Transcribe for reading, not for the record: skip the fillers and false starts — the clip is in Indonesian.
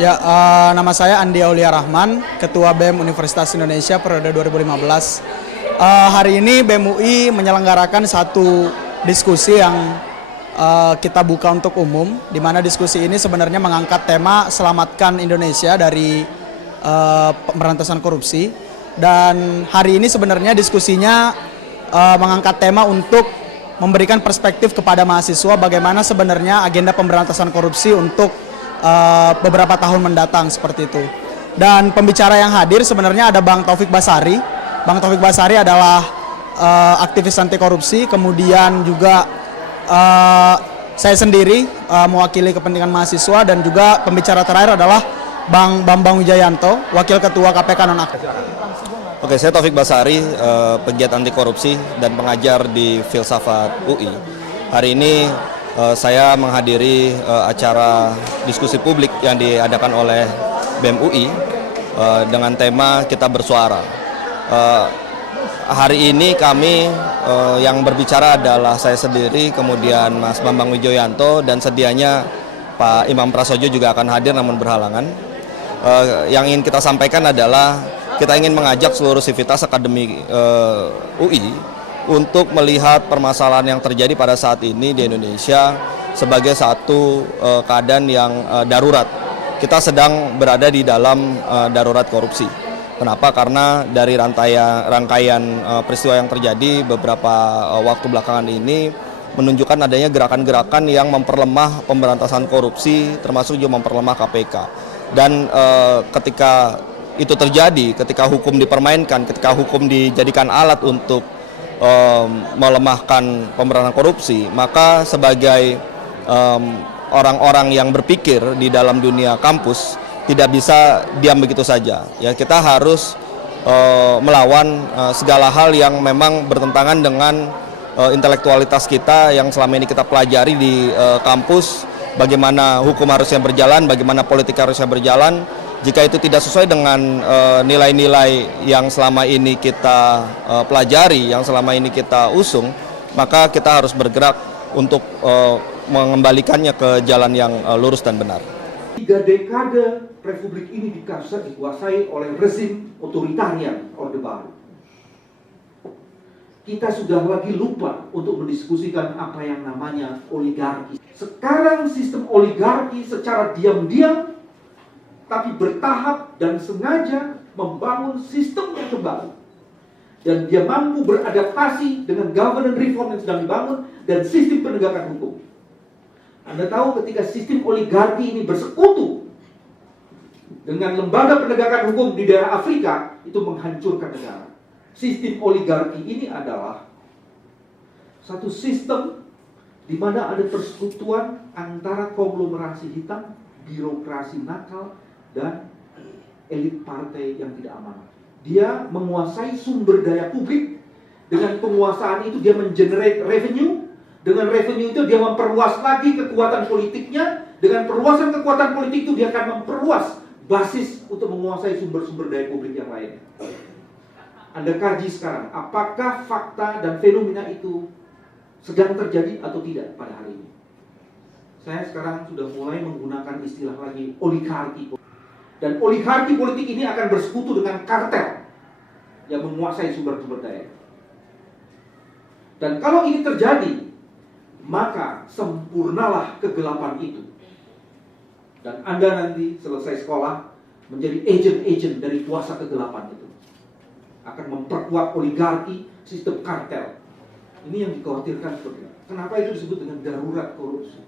Ya, nama saya Andi Aulia Rahman, Ketua BEM Universitas Indonesia periode 2015. Hari ini BEM UI menyelenggarakan satu diskusi yang kita buka untuk umum, di mana diskusi ini sebenarnya mengangkat tema selamatkan Indonesia dari pemberantasan korupsi. Dan hari ini sebenarnya diskusinya mengangkat tema untuk memberikan perspektif kepada mahasiswa bagaimana sebenarnya agenda pemberantasan korupsi untuk beberapa tahun mendatang seperti itu. Dan pembicara yang hadir sebenarnya ada Bang Taufik Basari. Bang Taufik Basari adalah aktivis anti korupsi, kemudian juga saya sendiri mewakili kepentingan mahasiswa, dan juga pembicara terakhir adalah Bang Bambang Wijayanto, Wakil Ketua KPK Nonaktif. Oke, saya Taufik Basari, pegiat anti korupsi dan pengajar di Filsafat UI. Hari ini saya menghadiri acara diskusi publik yang diadakan oleh BEM UI dengan tema Kita Bersuara. Hari ini kami yang berbicara adalah saya sendiri, kemudian Mas Bambang Wijoyanto, dan sedianya Pak Imam Prasojo juga akan hadir namun berhalangan. Yang ingin kita sampaikan adalah kita ingin mengajak seluruh sivitas akademik UI untuk melihat permasalahan yang terjadi pada saat ini di Indonesia sebagai satu keadaan yang darurat. Kita sedang berada di dalam darurat korupsi. Kenapa? Karena dari rangkaian peristiwa yang terjadi beberapa waktu belakangan ini menunjukkan adanya gerakan-gerakan yang memperlemah pemberantasan korupsi, termasuk juga memperlemah KPK. Dan ketika itu terjadi, ketika hukum dipermainkan, ketika hukum dijadikan alat untuk melemahkan pemberantasan korupsi, maka sebagai orang-orang yang berpikir di dalam dunia kampus tidak bisa diam begitu saja. Ya, kita harus melawan segala hal yang memang bertentangan dengan intelektualitas kita yang selama ini kita pelajari di kampus, bagaimana hukum harusnya berjalan, bagaimana politik harusnya berjalan. Jika itu tidak sesuai dengan nilai-nilai yang selama ini kita pelajari, yang selama ini kita usung, maka kita harus bergerak untuk mengembalikannya ke jalan yang lurus dan benar. 3 dekade Republik ini dikuasai oleh rezim otoritarian Orde Baru. Kita sudah lagi lupa untuk mendiskusikan apa yang namanya oligarki. Sekarang sistem oligarki secara diam-diam tapi bertahap dan sengaja membangun sistem yang baru. Dan dia mampu beradaptasi dengan governance reform yang sedang dibangun dan sistem penegakan hukum. Anda tahu ketika sistem oligarki ini bersekutu dengan lembaga penegakan hukum di daerah Afrika, itu menghancurkan negara. Sistem oligarki ini adalah satu sistem di mana ada persekutuan antara konglomerasi hitam, birokrasi nakal, dan elit partai yang tidak amanah. Dia menguasai sumber daya publik. Dengan penguasaan itu dia mengenerate revenue. Dengan revenue itu dia memperluas lagi kekuatan politiknya. Dengan perluasan kekuatan politik itu dia akan memperluas basis untuk menguasai sumber-sumber daya publik yang lain. Anda kaji sekarang, apakah fakta dan fenomena itu sedang terjadi atau tidak pada hari ini? Saya sekarang sudah mulai menggunakan istilah lagi oligarki. Dan oligarki politik ini akan bersekutu dengan kartel yang menguasai sumber-sumber daya. Dan kalau ini terjadi, maka sempurnalah kegelapan itu. Dan Anda nanti selesai sekolah menjadi agent-agent dari kuasa kegelapan itu. Akan memperkuat oligarki, sistem kartel. Ini yang dikhawatirkan seperti itu. Kenapa itu disebut dengan darurat korupsi?